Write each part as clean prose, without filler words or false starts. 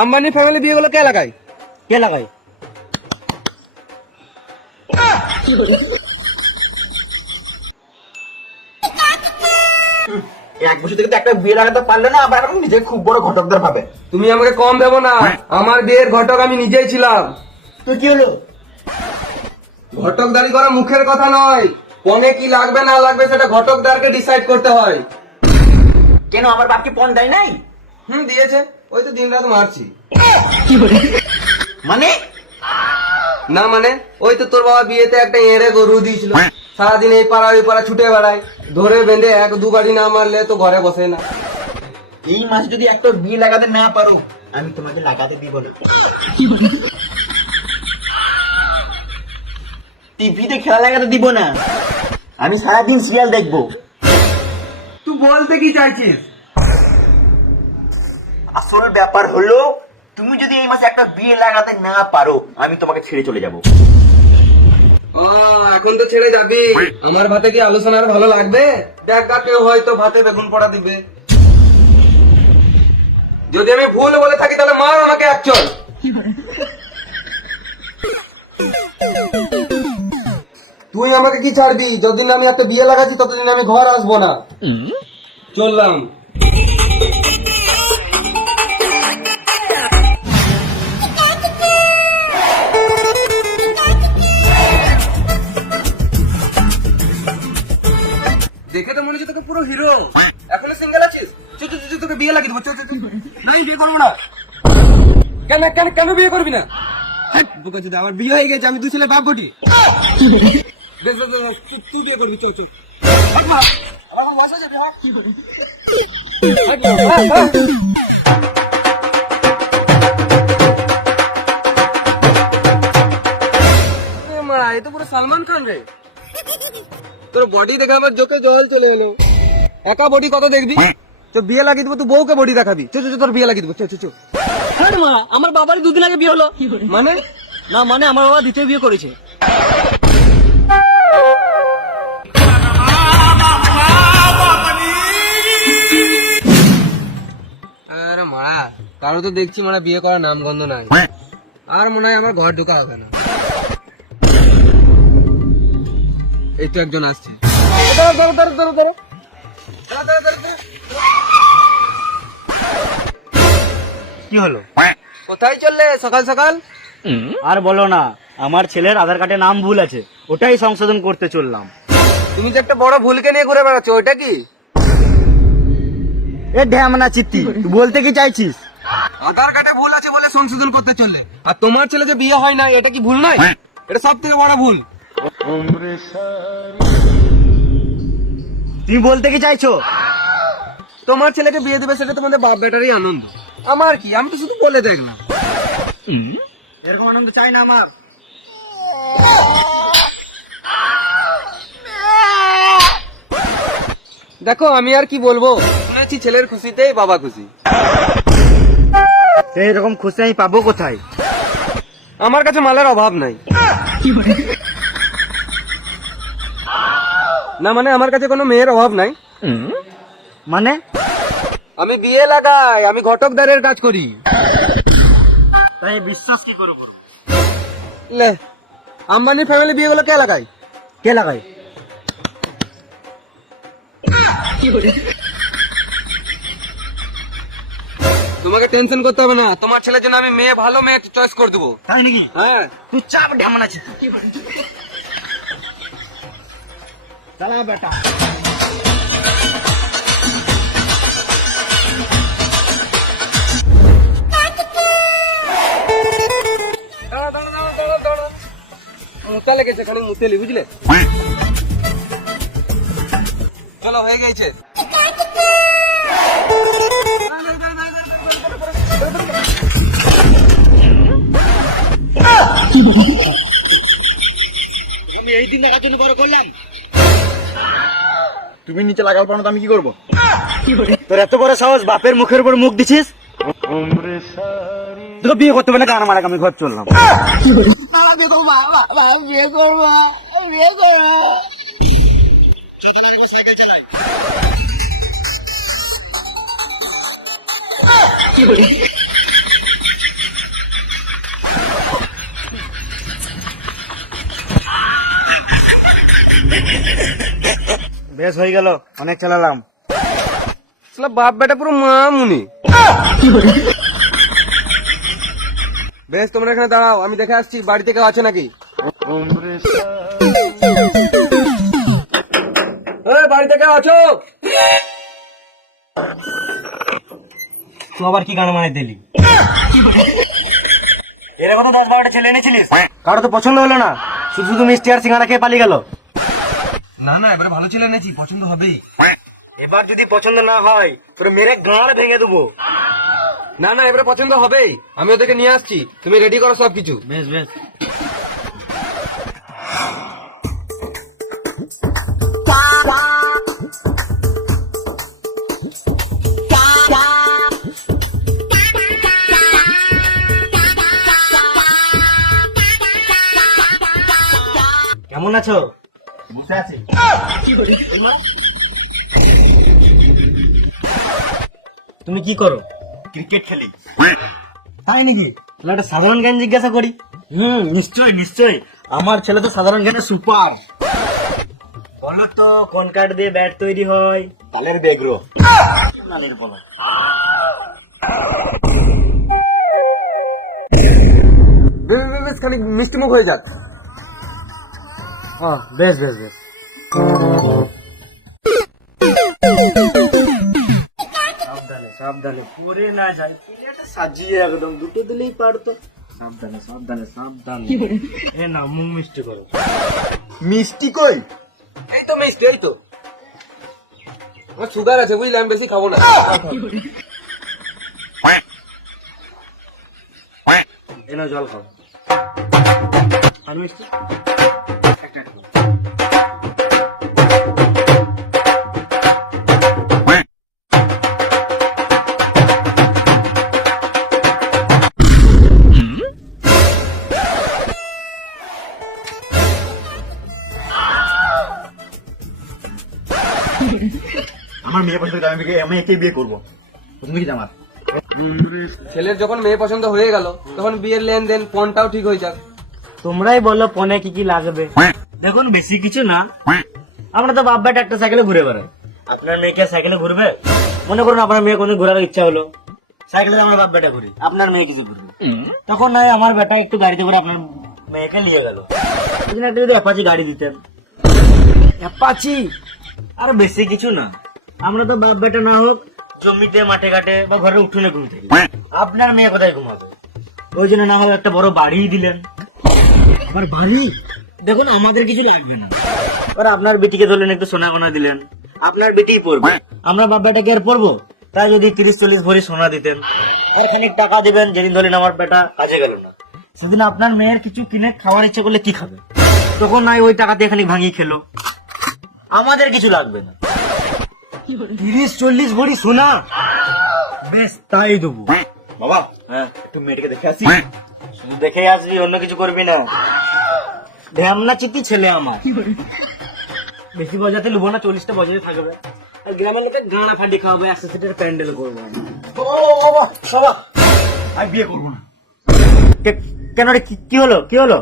Ambani family বিয়েগুলো কে লাগায়? কে লাগায়? এক বছর থেকে তো একটা বিয়ে লাগাতে পারলে না, আবার এখন নিজে খুব বড় ঘটকদার ভাবে। তুমি আমাকে কম দেবো না, আমার বিয়ের ঘটক আমি নিজেই ছিলাম। তো কি হলো? ঘটকদারি করা মুখের কথা নয়, পনে কি লাগবে না লাগবে সেটা ঘটকদারকে ডিসাইড করতে হয়। কেন আমার বাপকে পণ দেয় নাই? দিয়েছে, ওই তো দিন রাত মারছি। মানে না মানে ওই তো তোর বাবা বিয়েতে একটা এড়ে গরু দিয়েছিল, সারাদিন এই পাড়া ওই পাড়া ছুটে বেড়ায়, ধরে বেঁধে এক দু গাড়ি না মারলে তো ঘরে বসে না। এই মাসে যদি একটা বিয়ে লাগাতে না পারো, আমি তোমাকে লাগাতে দিব না। টিভিতে খেলা লাগাতে দিব না, আমি সারাদিন সিরিয়াল দেখবো। তুই বলতে কি চাইছিস? আসল ব্যাপার হলো, তুমি যদি এই মাসে একটা বিয়ে লাগাতে না পারো, আমি তোমাকে ছেড়ে চলে যাব। এখন তো ছেড়ে যাবি, আমার ভাতে কি আলোচনা আর ভালো লাগবে? দেখ গা, কেউ হয়তো ভাতে বেগুন পড়া দিবে। যদি আমি ভুল বলে থাকি তাহলে মার আমাকে একচল। তুই আমাকে কি ছাড়বি? যতদিন আমি একটা বিয়ে লাগাচ্ছি ততদিন আমি ঘর আসবো না। চললাম। দেখে তো মনে হচ্ছে তোকে পুরো হিরো। এখনো সিঙ্গেল আছিস? চল চল চল, তোকে বিয়ে লাগিয়ে দেবো। চল চল চল। নাই, বিয়ে করবো না। কেন কেন কেন বিয়ে করবি না? বোকাচোদা, আমার বিয়ে হয়ে গেছে, আমি দু ছেলে বাপ বটি। বেশ বেশ বেশ, তুই বিয়ে করবি, চল চল। আমার বয়স হয়েছে, বিয়ে মা, এ তো পুরো সালমান খান রে। তোর বডি দেখে আমার চোখে জল চলে এলো। একা বডি কত দেখবি? তো বিয়ে লাগিয়ে দেবো, তুই বউকে বডি দেখাবি। চল চল, তোর বিয়ে লাগিয়ে দেবো, চল চল চল। মা, আমার বাবার 2 দিন আগে বিয়ে হলো। মানে না মানে আমার বাবা দ্বিতীয় বিয়ে করেছে। আরে মারা, কারো তো দেখছি মানে বিয়ে করার নাম গন্ধ নাই। আর মনে হয় আমার ঘর ঢোকা হবে না। এই তো একজন আসছে। কি হলো? কোথায় চললে সকাল সকাল? আর বলো না, আমার ছেলের আধার কার্ডে নাম ভুল আছে, ওটাই সংশোধন করতে চললাম। তুমি যে একটা বড় ভুলকে নিয়ে ঘুরে বেড়াচ্ছ, ওইটা কি? এ ঢ্যামনা চিত্তি, তুই বলতে কি চাইছিস? আধার কার্ডে ভুল আছে বলে সংশোধন করতে চললে, আর তোমার ছেলে যে বিয়ে হয় না, এটা কি ভুল নয়? এটা সব থেকে বড় ভুল। তুমি বলতে কি চাইছো? তোমার ছেলেকে বিয়ে দেবে সেটা তোমাদের বাপ বেটারই আনন্দ, আমার কি? আমি তো শুধু বলে দেখলাম। এরকম আনন্দ চাই না আমার। দেখো, আমি আর কি বলবো, শুনেছি ছেলের খুশিতেই বাবা খুশি। এইরকম খুশি আমি পাবো কোথায়? আমার কাছে মালের অভাব নাই। না মানে আমার কাছে কোনো মেয়ের অভাব নাই। মানে আমি বিয়ে লাগাই, আমি ঘটকদারের কাজ করি। তাই বিশ্বাস কি করবো? লে, আম্বানি ফ্যামিলি বিয়েগুলো কে লাগায়? কে লাগায়? তোমাকে টেনশন করতে হবে না, তোমার ছেলের জন্য আমি মেয়ে, ভালো মেয়ে চয়েস করে দেবো। তাই নাকি? হ্যাঁ, তুই চাপ ঢ্যামনা চিত্তি। চালা বেটা। দাঁড়া দাঁড়া দাঁড়া দাঁড়া দাঁড়া, মুতা লেগেছে, খালি মুতেলি, বুঝলে? চলো, হয়ে গেছে। আমি এই দিন দেখার জন্য বড় করলাম। তুমি নিচে লাগাল পারো তো আমি কি করবো? তোর এত বড় সাহস, বাপের মুখের উপর মুখ দিছিস? তোকে বিয়ে করতে হবে না, গান মারা, আমি ঘর চললাম। বিয়ে করবো, বিয়ে করবো। সাইকেল চালাই। বেশ হয়ে গেল, অনেক চালালাম। শালা বাপ বেটা পুরো মামুনি। বেশ তোমরা এখানে দাঁড়াও, আমি দেখে আসছি বাড়িতে কেউ আছে নাকি। বাড়িতে কেউ আছো? তুই আবার কি গান মানে দিলি? এরকম তো 10-12টা ছেলে এনেছিলিস, কারো তো পছন্দ হলো না, শুধু শুধু মিষ্টি আর সিঙ্গারা খেয়ে পালিয়ে গেল। না না, এবারে ভালো ছেলে এনেছি, পছন্দ হবেই। এবার যদি পছন্দ না হয় তোর মেরে গাঁড় ভেঙে দেবো। না না, এবারে পছন্দ হবেই, আমি ওদেরকে নিয়ে আসছি, তুমি রেডি করো সবকিছু। বেশ বেশ। কেমন আছো? বসে আছি। তুমি কি করো? ক্রিকেট খেলি। তাই নাকি? তাহলে একটা সাধারণ জ্ঞান জিজ্ঞাসা করি। নিশ্চয় নিশ্চয়, আমার ছেলে তো সাধারণ জ্ঞানে সুপার। বলো তো কোন কাঠ দিয়ে ব্যাট তৈরি হয়? তালের বেগ্রো। বেশ খালি মিষ্টি মুখ হয়ে যাক। বেশ বেশ বেশ। সাবধানে সাবধানে পড়ে না যায়, প্লেটে সাজিয়ে একদম দুটো দিলেই পারতো। সাবধানে সাবধানে সাবধানে। এ না, মুখ মিষ্টি করো। মিষ্টি কই? এই তো মিষ্টি, এই তো। আমার সুগার আছে বুঝলি, আমি বেশি খাবো না। এ নাও জল খাও। আর মিষ্টি? আমার মেয়ে পছন্দ করে, আমি একে বিয়ে করবো। তুমি কি জামার? ছেলের যখন মেয়ে পছন্দ হয়ে গেল, তখন বিয়ের লেনদেন ফোনটাও ঠিক হয়ে যাক। তোমরাই বলো ফোনে কি কি লাগবে। দেখুন বেশি কিছু না, আমরা তো বাপ বেটা একটা সাইকেলে ঘুরে বেড়াই। আপনার মেয়েকে সাইকেলে ঘুরবে? মনে করুন আপনার মেয়ে কোনো ঘোরার ইচ্ছা হলো, সাইকেলে আমার বাপ বেটা ঘুরি, আপনার মেয়ে কিছু ঘুরবে, তখন নয় আমার বেটা একটু গাড়িতে করে আপনার মেয়েকে নিয়ে গেল। একটা যদি অ্যাপাচি গাড়ি দিতেন। অ্যাপাচি? আর বেশি কিছু না, আমরা তো বাপ বেটা না হোক জমিতে মাঠে ঘাটে বা ঘরের উঠোনে ঘুম থেকে, আপনার মেয়ে কোথায় ঘুমাবে? ওই জন্য না হয় একটা বড় বাড়ি দিলেন। আবার বাড়ি? দেখুন আমাদের কিছু লাগবে না, আর আপনার বেটিকে ধরলেন একটু সোনা গোনা দিলেন, আপনার বেটিই পড়বে, আমরা বাপ বেটাকে আর পড়বো? তাই যদি 30-40 ভরি সোনা দিতেন আর খানিক টাকা দিবেন, যেদিন ধরলেন আমার বেটা কাজে গেল না, সেদিন আপনার মেয়ের কিছু কিনে খাওয়ার ইচ্ছে করলে কি খাবে? তখন নাই ওই টাকা দিয়ে খানিক ভাঙিয়ে খেলো, আমাদের কিছু লাগবে না। 30-40 ভরি সোনা, বেশ তাই দেবো। বাবা, হ্যাঁ, একটু মেয়েটাকে দেখে আসি। শুধু দেখে আসবি, অন্য কিছু করবি না। ধ্যামনা চিতি ছেলে আমার, বেশি বাজাতে লুবো না, 40টা বাজাতে থাকবে। আর গ্রামের লোকের গাঁড়া ফাটি খাওয়াবে, 100 সিটের প্যান্ডেল করবো আমি। বাবা, আমি বিয়ে করবো না। কেন রে, কি হলো কি হলো?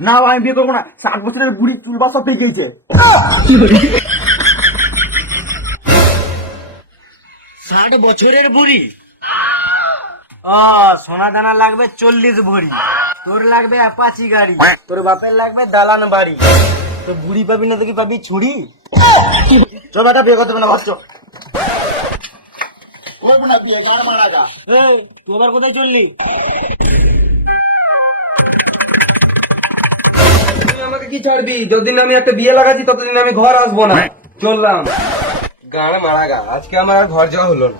না বাবা, আমি বিয়ে করবো না। 60 বছরের বুড়ি চুলবা সব পেয়ে গেছে। 60 বছরের বুড়ি? সোনা দানা লাগবে 40 ভরি, তোর লাগবে অ্যাপাচি গাড়ি, তোর বাপের লাগবে দালান বাড়ি, তো বুড়ি পাবি না তো কি পাবি? ছুরি। চল বেটা, বিয়ে করতে হবে না, বাচ্চা। তুই আবার কোথায় চললি? তুই আমাকে কি ছাড়বি? যতদিন আমি একটা বিয়ে লাগাচ্ছি ততদিন আমি ঘর আসবো না। চললাম। গাড় মারা গা, আজকে আমার আর ঘর যাওয়া হলো না।